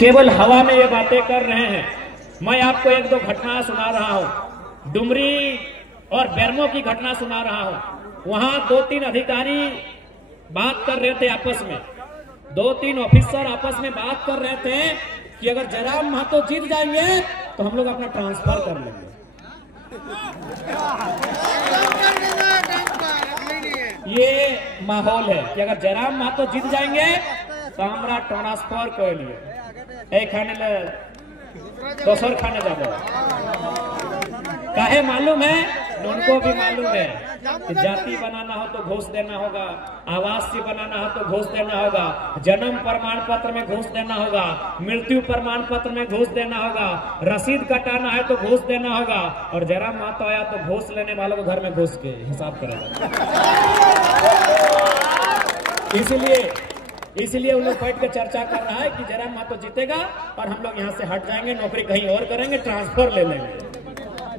केवल हवा में ये बातें कर रहे हैं। मैं आपको एक दो घटना सुना रहा हूं, डुमरी और बेरमो की घटना सुना रहा हूं। वहां 2-3 अधिकारी बात कर रहे थे आपस में, 2-3 ऑफिसर आपस में बात कर रहे थे कि अगर जयराम महतो जीत जाएंगे तो हम लोग अपना ट्रांसफर कर लेंगे। ये माहौल है कि अगर जयराम महतो जीत जाएंगे तो हमारा ट्रांसफर कर लिए खाने दोसर खाने जाओ। काहे मालूम है, उनको भी मालूम है कि जाति बनाना हो तो घूस देना होगा, आवासीय बनाना हो तो घूस देना होगा, जन्म प्रमाण पत्र में घूस देना होगा, मृत्यु प्रमाण पत्र में घूस देना होगा, रसीद कटाना है तो घूस देना होगा। और जयराम महतो आया तो घूस लेने वालों को घर में घुस के हिसाब करेगा। इसलिए उन लोग बैठ के चर्चा कर रहा है कि जयराम महतो जीतेगा और हम लोग यहाँ से हट जाएंगे, नौकरी कहीं और करेंगे, ट्रांसफर ले लेंगे।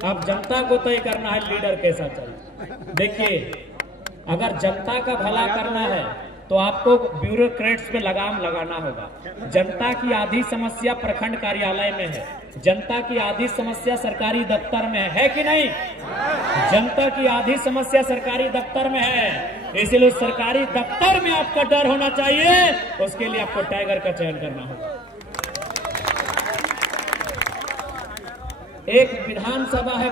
अब जनता को तय करना है लीडर कैसा चाहिए। देखिए, अगर जनता का भला करना है तो आपको ब्यूरोक्रेट्स पे लगाम लगाना होगा। जनता की आधी समस्या प्रखंड कार्यालय में है, जनता की आधी समस्या सरकारी दफ्तर में है कि नहीं? जनता की आधी समस्या सरकारी दफ्तर में है, इसलिए सरकारी दफ्तर में आपका डर होना चाहिए। उसके लिए आपको टाइगर का चयन करना होगा। एक विधानसभा है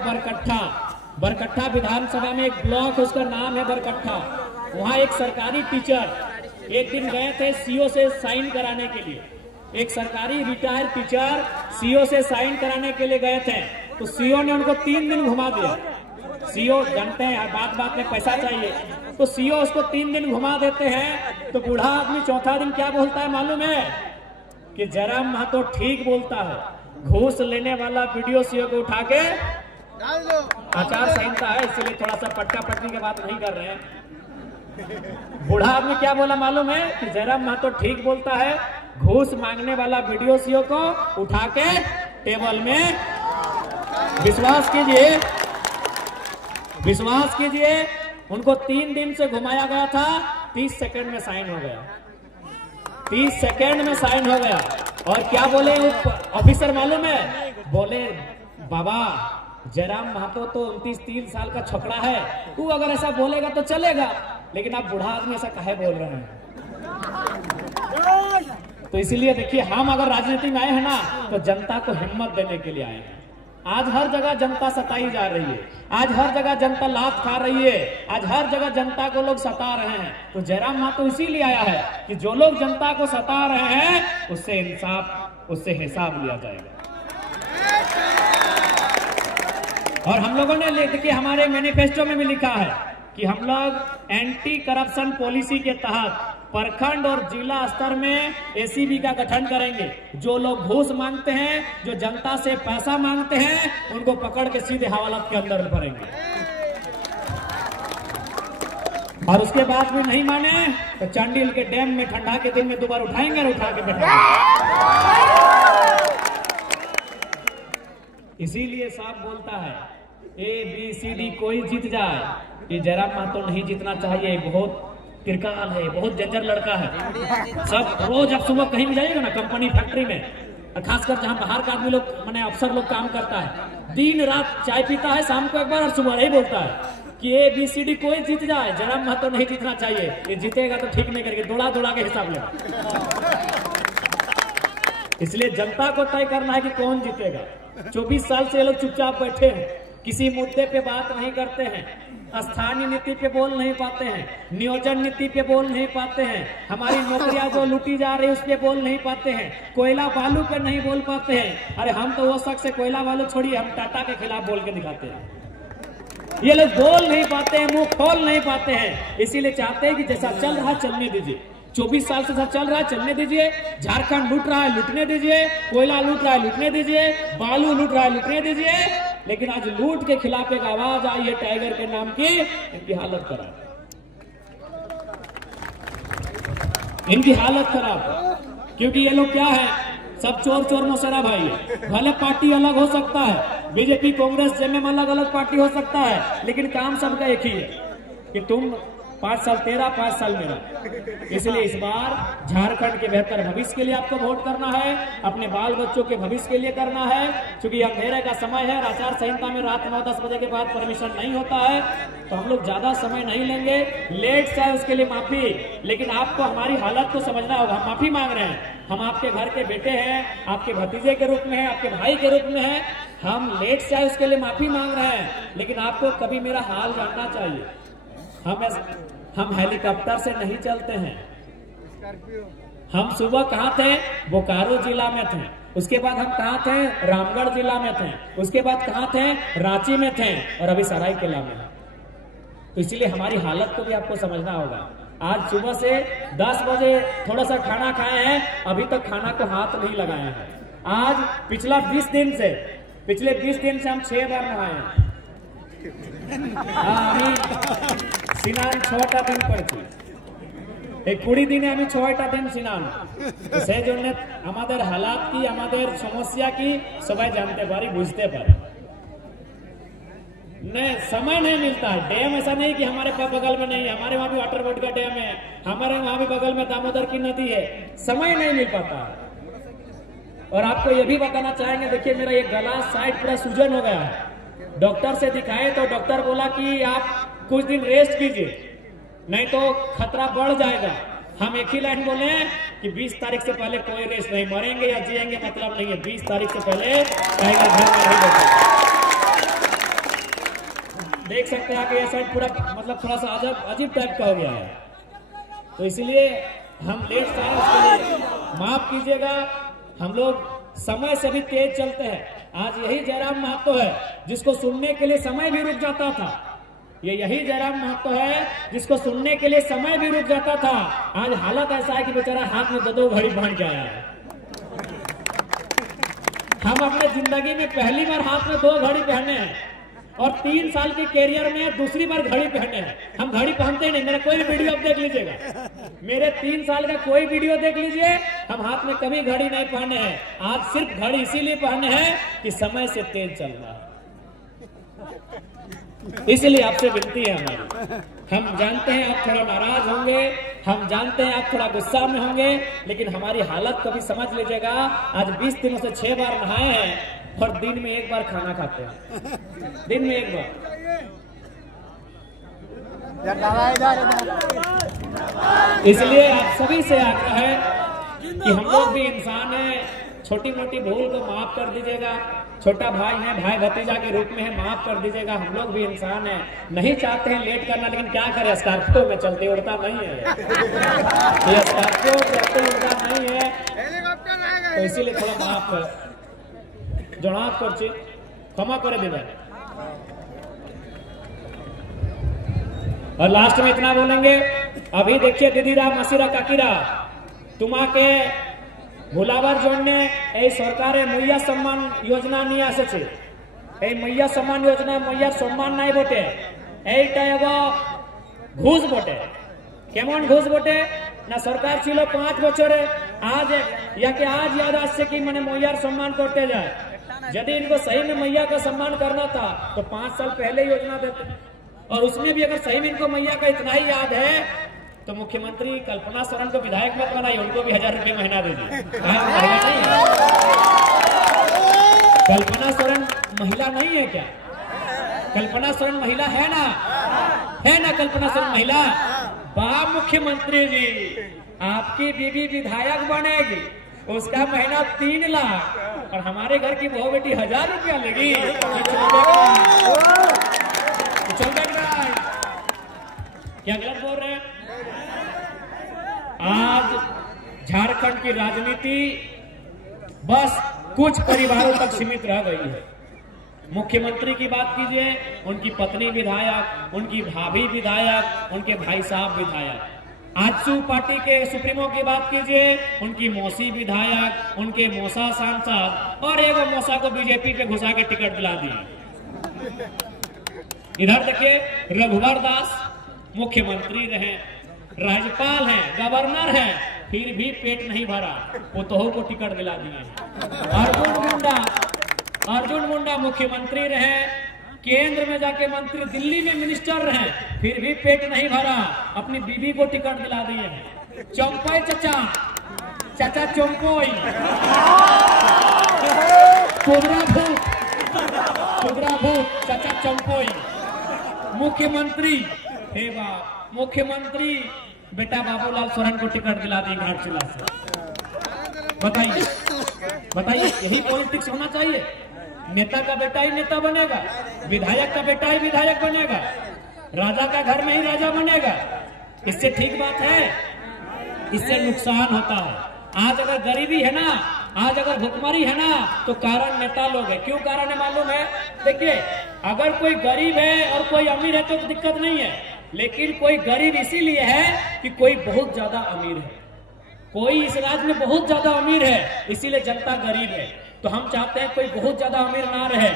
बरकट्ठा विधानसभा में एक ब्लॉक, उसका नाम है बरकट्ठा। वहां एक सरकारी टीचर एक दिन गए थे सीओ से साइन कराने के लिए। एक सरकारी रिटायर्ड टीचर सीओ से साइन कराने के लिए गए थे, तो सीओ ने उनको 3 दिन घुमा दिया। सीओ जानते हैं बात में पैसा चाहिए, तो सीओ उसको 3 दिन घुमा देते हैं। तो बूढ़ा आदमी चौथा दिन क्या बोलता है मालूम है? कि जयराम महतो ठीक बोलता है, घूस लेने वाला वीडियो सीओ को उठा के आचार संहिता है, इसलिए थोड़ा सा पटका पटकी की बात नहीं कर रहे हैं। बूढ़ा आदमी क्या बोला मालूम है? कि जयराम महतो ठीक बोलता है, घूस मांगने वाला वीडियो सीओ को उठा के टेबल में विश्वास कीजिए उनको 3 दिन से घुमाया गया था, 30 सेकंड में साइन हो गया। 30 सेकंड में साइन हो गया। और क्या बोले ऑफिसर मालूम है? बोले बाबा जयराम महतो तो 29-30 साल का छोकरा है, तू अगर ऐसा बोलेगा तो चलेगा, लेकिन आप बूढ़ा आदमी ऐसा काहे बोल रहे हैं? तो इसीलिए देखिए, हम अगर राजनीति में आए हैं ना तो जनता को हिम्मत देने के लिए आए हैं। आज हर जगह जनता सताई जा रही है, आज हर जगह जनता लात खा रही है, आज हर जगह जनता को लोग सता रहे हैं। तो जयराम महतो इसीलिए आया है कि जो लोग जनता को सता रहे हैं उससे हिसाब लिया जाएगा। और हम लोगों ने देखिए हमारे मैनिफेस्टो में भी लिखा है कि हम लोग एंटी करप्शन पॉलिसी के तहत प्रखंड और जिला स्तर में एसीबी का गठन करेंगे। जो लोग घूस मांगते हैं, जो जनता से पैसा मांगते हैं, उनको पकड़ के सीधे हवालात के अंदर भरेंगे। और उसके बाद भी नहीं माने तो चांडिल के डैम में ठंडा के दिन में दोबारा उठाएंगे और उठा के बैठाएंगे। इसीलिए साहब बोलता है ABCD कोई जीत जाए, ये जयराम महतो नहीं जीतना चाहिए। बहुत तिरकाल है, बहुत जंजर लड़का है। सब रोज आप सुबह कहीं भी जाइएगा ना, कंपनी फैक्ट्री में, खासकर जहां बाहर का आदमी लोग माने अफसर लोग काम करता है, दिन रात चाय पीता है, शाम को एक बार और सुबह ही बोलता है कि ABCD कोई जीत जाए, जयराम महतो नहीं जीतना चाहिए। ये जीतेगा तो ठीक नहीं करेंगे, दौड़ा के हिसाब लेगा। इसलिए जनता को तय करना है कि कौन जीतेगा। 24 साल से ये लोग चुपचाप बैठे हैं, किसी मुद्दे पे बात नहीं करते हैं, स्थानीय नीति पे बोल नहीं पाते हैं, नियोजन नीति पे बोल नहीं पाते हैं, हमारी नौकरियां जो लूटी जा रही है उस पे बोल नहीं पाते हैं, कोयला बालू पे नहीं बोल पाते हैं। अरे हम तो वो शख्स है, कोयला बालू छोड़िए, हम टाटा के खिलाफ बोल के दिखाते हैं। ये लोग बोल नहीं पाते हैं, मुंह खोल नहीं पाते हैं। इसीलिए चाहते हैं कि जैसा चल रहा चलने दीजिए। 24 साल से सब चल रहा है, चलने दीजिए। झारखंड लूट रहा है, लूटने दीजिए। कोयला लूट रहा है, लूटने दीजिए। बालू लूट रहा है, लूटने दीजिए। लेकिन आज लूट के खिलाफ एक आवाज आई है टाइगर के नाम की, इनकी हालत खराब, इनकी हालत खराब। क्योंकि ये लोग क्या है, सब चोर मौसेरा भाई है। भले पार्टी अलग हो सकता है, बीजेपी कांग्रेस जेएमएम अलग अलग पार्टी हो सकता है, लेकिन काम सबका एक ही है कि तुम 5 साल तेरा, 5 साल मेरा। इसलिए इस बार झारखंड के बेहतर भविष्य के लिए आपको वोट करना है, अपने बाल बच्चों के भविष्य के लिए करना है। क्योंकि अंधेरे का समय है, आचार संहिता में रात 9-10 बजे के बाद परमिशन नहीं होता है, तो हम लोग ज्यादा समय नहीं लेंगे। लेट से उसके लिए माफी, लेकिन आपको हमारी हालत को समझना होगा। हम माफी मांग रहे हैं, हम आपके घर के बेटे हैं, आपके भतीजे के रूप में हैं, आपके भाई के रूप में हैं। हम लेट से आए उसके लिए माफी मांग रहे हैं, लेकिन आपको कभी मेरा हाल जानना चाहिए। हम हेलीकॉप्टर से नहीं चलते हैं। हम सुबह कहाँ थे? बोकारो जिला में थे। उसके बाद हम कहाँ थे? रामगढ़ जिला में थे। उसके बाद कहाँ थे? रांची में थे, और अभी सरायकेला में। तो इसीलिए हमारी हालत को भी आपको समझना होगा। आज सुबह से 10 बजे थोड़ा सा खाना खाए हैं, अभी तक खाना को हाथ नहीं लगाए हैं। आज पिछले 20 दिन से हम 6 बार नहाए हैं। स्नान 6टा दिन करছি, এই 20 দিনে আমি 6টা দিন স্নান। তো সেই জন্য আমাদের হালাত কি, আমাদের সমস্যা কি সবাই জানতে পারি, বুঝতে পারি। नहीं, समय नहीं मिलता है। डैम ऐसा नहीं कि हमारे बगल में नहीं है, हमारे वहां भी वाटर बोर्ड का डैम है, हमारे वहां भी बगल में दामोदर की नदी है। समय नहीं मिल पाता है। और आपको ये भी बताना चाहेंगे, देखिए मेरा ये गला साइड पूरा सूजन हो गया है। डॉक्टर से दिखाए तो डॉक्टर बोला कि आप कुछ दिन रेस्ट कीजिए, नहीं तो खतरा बढ़ जाएगा। हम एक ही लाइन बोले हैं कि 20 तारीख से पहले कोई रेस्ट नहीं, मरेंगे या जिएंगे मतलब नहीं है। 20 तारीख से पहले टाइगर घर में नहीं बैठेंगे। देख सकते हैं कि ये साइड पूरा मतलब थोड़ा सा अजीब टाइप का हो गया है। तो इसलिए हम लेट से आए, उसके लिए माफ कीजिएगा। हम लोग समय से भी तेज चलते हैं। आज यही जयराम महतो है जिसको सुनने के लिए समय भी रुक जाता था। यही जयराम महतो है जिसको सुनने के लिए समय भी रुक जाता था। आज हालत ऐसा है कि बेचारा हाथ में 2-2 घड़ी बांध के आया है। हम अपने जिंदगी में पहली बार हाथ में 2 घड़ी पहने हैं, और 3 साल के कैरियर में दूसरी बार घड़ी पहने हैं। हम घड़ी पहनते नहीं। मेरा कोई वीडियो आप देख लीजिएगा, मेरे 3 साल का कोई वीडियो देख लीजिए, हम हाथ में कभी घड़ी नहीं पहने हैं। आज सिर्फ घड़ी इसीलिए पहने हैं कि समय से तेज चलना है। इसलिए आपसे विनती है हमारी। हम जानते हैं आप थोड़ा नाराज होंगे, हम जानते हैं आप थोड़ा गुस्सा में होंगे, लेकिन हमारी हालत को भी समझ लीजिएगा। आज 20 दिनों से 6 बार नहाए हैं, और दिन में 1 बार खाना खाते हैं। दिन में 1 बार। इसलिए आप सभी से आग्रह है कि हम लोग भी इंसान हैं, छोटी मोटी भूल को माफ कर दीजिएगा। छोटा भाई है, भाई भतीजा के रूप में है, माफ कर दीजिएगा। हम लोग भी इंसान हैं, नहीं चाहते हैं लेट करना, लेकिन क्या करें, स्कॉर्पियो में चलते उड़ता नहीं है। ये स्कॉर्पियो चलते उड़ता नहीं है, तो इसीलिए थोड़ा माफ कर जनाब करছি, क्षमा করে देना। और लास्ट में इतना बोलेंगे, अभी देखिए दीदीरा मासिरा काकीरा तुम्हाके भुलाবার জন্য এই সরকারে মহিলা সম্মান যোজনা নিয়ে আসছে। এই মহিলা সম্মান যোজনা মহিলার সম্মান নাই বটে, এইটা এগো ঘুষ বটে। কেমন ঘুষ বটে না, সরকার ছিল 5 বছরে, आज याद আসছে कि मैंने मैया सम्मान करते जाए। यदि इनको सही में मैया का सम्मान करना था तो 5 साल पहले योजना देते, और उसमें भी अगर सही में इनको मैया का इतना ही याद है तो मुख्यमंत्री कल्पना सोरेन को विधायक मत बनाइए, उनको भी 1000 रुपये महीना दे दीजिए। कल्पना सोरेन महिला नहीं है क्या? कल्पना सोरेन महिला है ना? कल्पना सोरेन महिला? वाह मुख्यमंत्री जी, आपकी बीबी विधायक बनेगी, उसका महीना 3 लाख, और हमारे घर की बहू बेटी 1000 रुपया लेगी। क्या गलत बोल रहे हैं? आज झारखंड की राजनीति बस कुछ परिवारों तक सीमित रह गई है। मुख्यमंत्री की बात कीजिए, उनकी पत्नी विधायक, उनकी भाभी विधायक, उनके भाई साहब विधायक। आजसू पार्टी के सुप्रीमो की बात कीजिए, उनकी मौसी विधायक, उनके मौसा सांसद, और एक मौसा को बीजेपी पे घुसा के टिकट दिला दिए। इधर देखिए रघुवर दास मुख्यमंत्री रहे, राज्यपाल हैं, गवर्नर हैं, फिर भी पेट नहीं भरा, पुतोह को टिकट दिला दिए। अर्जुन मुंडा मुख्यमंत्री रहे, केंद्र में जाके मंत्री, दिल्ली में मिनिस्टर रहे, फिर भी पेट नहीं भरा, अपनी बीबी को टिकट दिला दिए हैं। चौंपोई चाचा, चाचा चौंपोई, कुबरा भूत, चाचा चौंपोई, मुख्यमंत्री, हे बाप, मुख्यमंत्री बेटा बाबूलाल सोरेन को टिकट दिला दी घाटशिला से। बताइए, यही पॉलिटिक्स होना चाहिए? नेता का बेटा ही नेता बनेगा, विधायक का बेटा ही विधायक बनेगा, राजा का घर में ही राजा बनेगा। इससे ठीक बात है? इससे नुकसान होता है। आज अगर गरीबी है ना, आज अगर भुखमरी है ना, तो कारण नेता लोग है। क्यों कारण है मालूम है? देखिए, अगर कोई गरीब है और कोई अमीर है तो दिक्कत नहीं है, लेकिन कोई गरीब इसीलिए है कि कोई बहुत ज्यादा अमीर है। कोई इस राज्य में बहुत ज्यादा अमीर है, इसीलिए जनता गरीब है। तो हम चाहते हैं कोई बहुत ज्यादा अमीर ना रहे,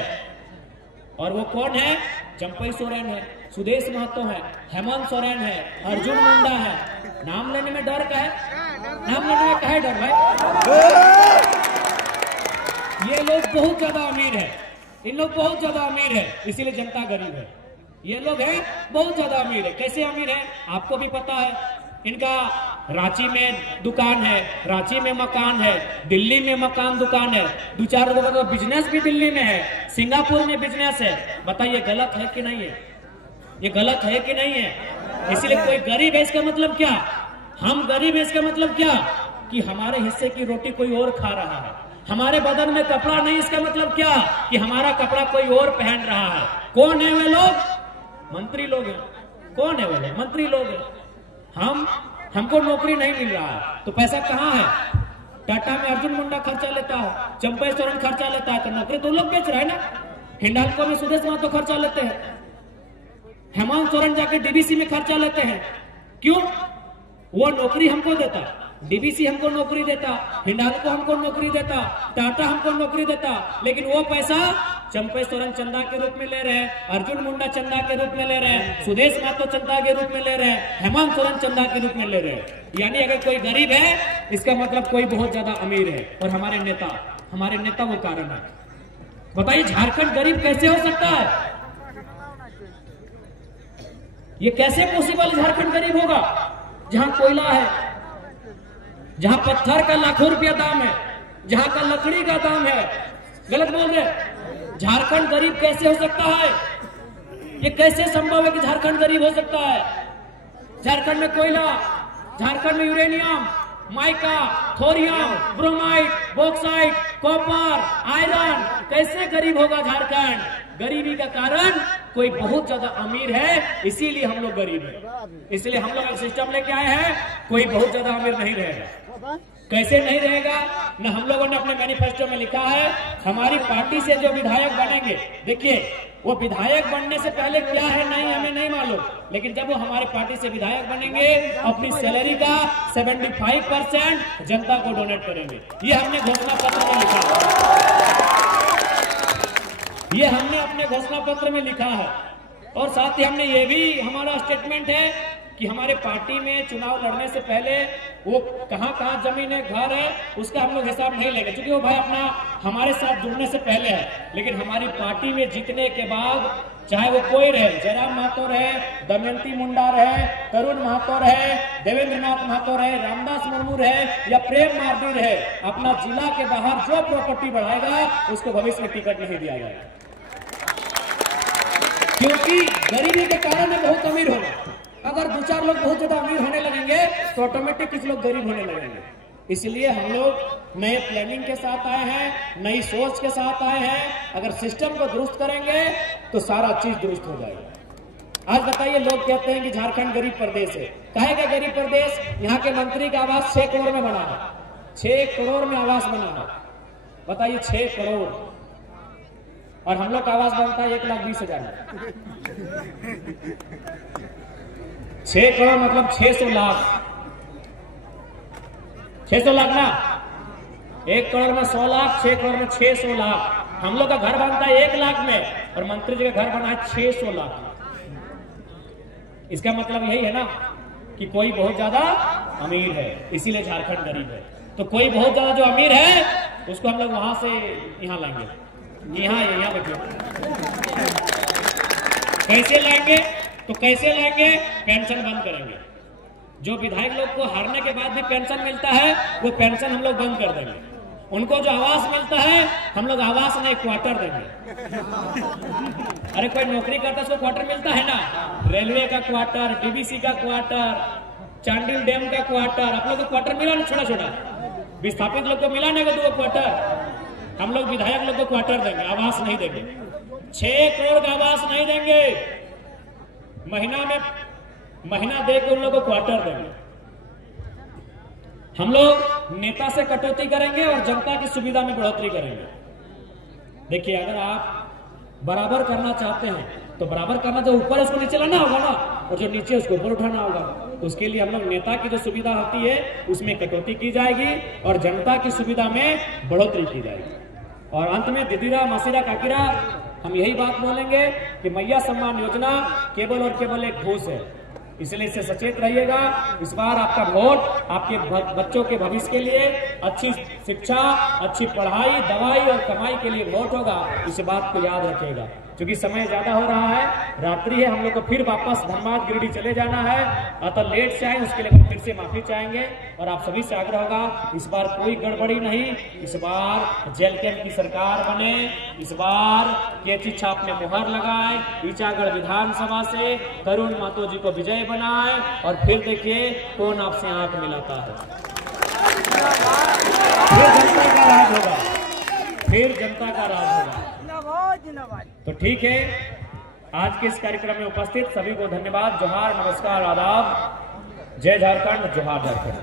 और वो कौन है? चंपई सोरेन है, सुदेश महतो है, हेमंत सोरेन है, अर्जुन मुंडा है। नाम लेने में डर का है? नाम लेने में क्या डर भाई? ये लोग बहुत ज्यादा अमीर है, इन लोग बहुत ज्यादा अमीर है, इसीलिए जनता गरीब है। ये लोग हैं बहुत ज्यादा अमीर है। कैसे अमीर है आपको भी पता है। इनका रांची में दुकान है, रांची में मकान है, दिल्ली में मकान दुकान है, 2-4 लोगों का बिजनेस भी दिल्ली में है, सिंगापुर में बिजनेस है। बताइए गलत है कि नहीं है? ये गलत है कि नहीं है? इसलिए कोई गरीब है इसका मतलब क्या? हम गरीब है इसका मतलब क्या? कि हमारे हिस्से की रोटी कोई और खा रहा है। हमारे बदन में कपड़ा नहीं, इसका मतलब क्या? कि हमारा कपड़ा कोई और पहन रहा है। कौन है वे लोग? मंत्री लोग हैं। कौन है वे लोग? मंत्री लोग हैं। हमको नौकरी नहीं मिल रहा है तो पैसा कहाँ है? टाटा में अर्जुन मुंडा खर्चा लेता है, चंपई सोरेन खर्चा लेता है, तो नौकरी तो लोग बेच रहे हैं ना। हिंडाल्को में सुदेश महतो खर्चा लेते हैं, हेमंत सोरेन जाके डीबीसी में खर्चा लेते हैं। क्यों? वो नौकरी हमको देता, डीबीसी हमको नौकरी देता, हिंडाल्को हमको नौकरी देता, टाटा हमको नौकरी देता, लेकिन वो पैसा चंपई सोरेन चंदा के रूप में ले रहे हैं, अर्जुन मुंडा चंदा के रूप में ले रहे हैं, सुदेश महतो चंदा के रूप में ले रहे हैं, हेमंत सोरेन चंदा के रूप में ले रहे हैं। यानी अगर कोई गरीब है इसका मतलब कोई बहुत ज्यादा अमीर है, और हमारे नेता वो कारण है। बताइए झारखंड गरीब कैसे हो सकता है? ये कैसे पॉसिबल? झारखंड गरीब होगा जहां कोयला है, जहां पत्थर का लाखों रुपया दाम है, जहां का लकड़ी का दाम है। गलत बोल रहे? झारखंड गरीब कैसे हो सकता है? ये कैसे संभव है कि झारखंड गरीब हो सकता है? झारखंड में कोयला, झारखंड में uranium, mica, thorium, bromide, bauxite, copper, iron, कैसे गरीब होगा झारखंड? गरीबी का कारण कोई बहुत ज्यादा अमीर है, इसीलिए हम लोग गरीब हैं। इसलिए हम लोग एक सिस्टम लेके आए हैं, कोई बहुत ज्यादा अमीर नहीं रहेगा। कैसे नहीं रहेगा? न हम लोगों ने अपने मैनिफेस्टो में लिखा है, हमारी पार्टी से जो विधायक बनेंगे, देखिए वो विधायक बनने से पहले क्या है नहीं हमें नहीं मालूम, लेकिन जब वो हमारे पार्टी से विधायक बनेंगे अपनी सैलरी का 75% जनता को डोनेट करेंगे। ये हमने घोषणा पत्र में लिखा है, ये हमने अपने घोषणा पत्र में लिखा है। और साथ ही हमने ये भी हमारा स्टेटमेंट है कि हमारे पार्टी में चुनाव लड़ने से पहले वो कहां जमीन है, घर है, उसका हम लोग हिसाब नहीं लेंगे, क्योंकि वो भाई अपना हमारे साथ जुड़ने से पहले है। लेकिन हमारी पार्टी में जीतने के बाद चाहे वो कोई रहे, जयराम महतो रहे, दमयंती मुंडा रहे, तरुण महतो रहे, देवेंद्र नाथ महतो रहे, रामदास मुर्मू रहे या प्रेम मार्डी रहे, अपना जिला के बाहर जो प्रॉपर्टी बढ़ाएगा उसको भविष्य में टिकट नहीं दिया जाएगा। क्योंकि गरीबी के कारण है बहुत अमीर होना। अगर 2-4 लोग बहुत ज्यादा अमीर होने लगेंगे तो ऑटोमेटिक कुछ लोग गरीब होने लगेंगे। इसलिए हम लोग नए प्लानिंग के साथ आए हैं, नई सोच के साथ आए हैं। अगर सिस्टम को दुरुस्त करेंगे तो सारा चीज दुरुस्त हो जाएगा। आज बताइए, लोग कहते हैं कि झारखंड गरीब प्रदेश है। काहे का गरीब प्रदेश? यहाँ के मंत्री का आवास 6 करोड़ में बना है, 6 करोड़ में आवास बना है। बताइए 6 करोड़, और हम लोग का आवास बनता है 1,20,000। 6 करोड़ मतलब 600 लाख, 600 लाख ना, 1 करोड़ में 100 लाख, 6 करोड़ में 600 लाख। हम लोग का घर बनता है 1 लाख में, और मंत्री जी का घर बना है 600 लाख। इसका मतलब यही है ना कि कोई बहुत ज्यादा अमीर है, इसीलिए झारखंड गरीब है। तो कोई बहुत ज्यादा जो अमीर है उसको हम लोग वहां से यहाँ लाएंगे। यहाँ बैठो। कैसे लाएंगे? तो कैसे लाएंगे? पेंशन बंद करेंगे। जो विधायक लोग को हारने के बाद भी पेंशन मिलता है, वो पेंशन हम लोग बंद कर देंगे। उनको जो आवास मिलता है, हम लोग आवास नहीं क्वार्टर देंगे। अरे कोई नौकरी करता है उसको क्वार्टर मिलता है ना, रेलवे का क्वार्टर, डीबीसी का क्वार्टर, चांडिल डैम का क्वार्टर। आप लोग को क्वार्टर मिला ना, छोटा छोटा विस्थापित लोग को मिला ना दो क्वार्टर। हम लोग विधायक लोग को क्वार्टर देंगे, आवास नहीं देंगे। 6 करोड़ का आवास नहीं देंगे, महीना देकर उन लोगों को क्वार्टर देंगे। हम लोग नेता से कटौती करेंगे और जनता की सुविधा में बढ़ोतरी करेंगे। देखिए, अगर आप बराबर करना चाहते हैं तो बराबर करना, जो ऊपर उसको नीचे लाना होगा ना, और जो नीचे उसको ऊपर उठाना होगा। तो उसके लिए हम लोग नेता की जो सुविधा होती है उसमें कटौती की जाएगी और जनता की सुविधा में बढ़ोतरी की जाएगी। और अंत में दीदीरा मासीरा काकीरा, हम यही बात बोलेंगे कि मैया सम्मान योजना केवल और केवल एक घूस है, इसलिए इससे सचेत रहिएगा। इस बार आपका वोट आपके बच्चों के भविष्य के लिए, अच्छी शिक्षा, अच्छी पढ़ाई, दवाई और कमाई के लिए वोट होगा। इस बात को याद रखिएगा। क्योंकि समय ज्यादा हो रहा है, रात्रि है, हम लोग को फिर वापस धनबाद गिरिडीह चले जाना है। अतः लेट से आए उसके लिए हम फिर से माफी चाहेंगे। और आप सभी से आग्रह होगा, इस बार कोई गड़बड़ी नहीं, इस बार जेल कैंप की सरकार बने, इस बार केची छाप में मुहर लगाए, ईचागढ़ विधानसभा से तरुण महतो जी को विजय बनाए और फिर देखिए कौन आपसे आंख मिलाता है। फिर जनता का राज होगा, फिर जनता का राज होगा। तो ठीक है, आज के इस कार्यक्रम में उपस्थित सभी को धन्यवाद। जोहार, नमस्कार, आदाब। जय झारखंड, जोहार झारखंड।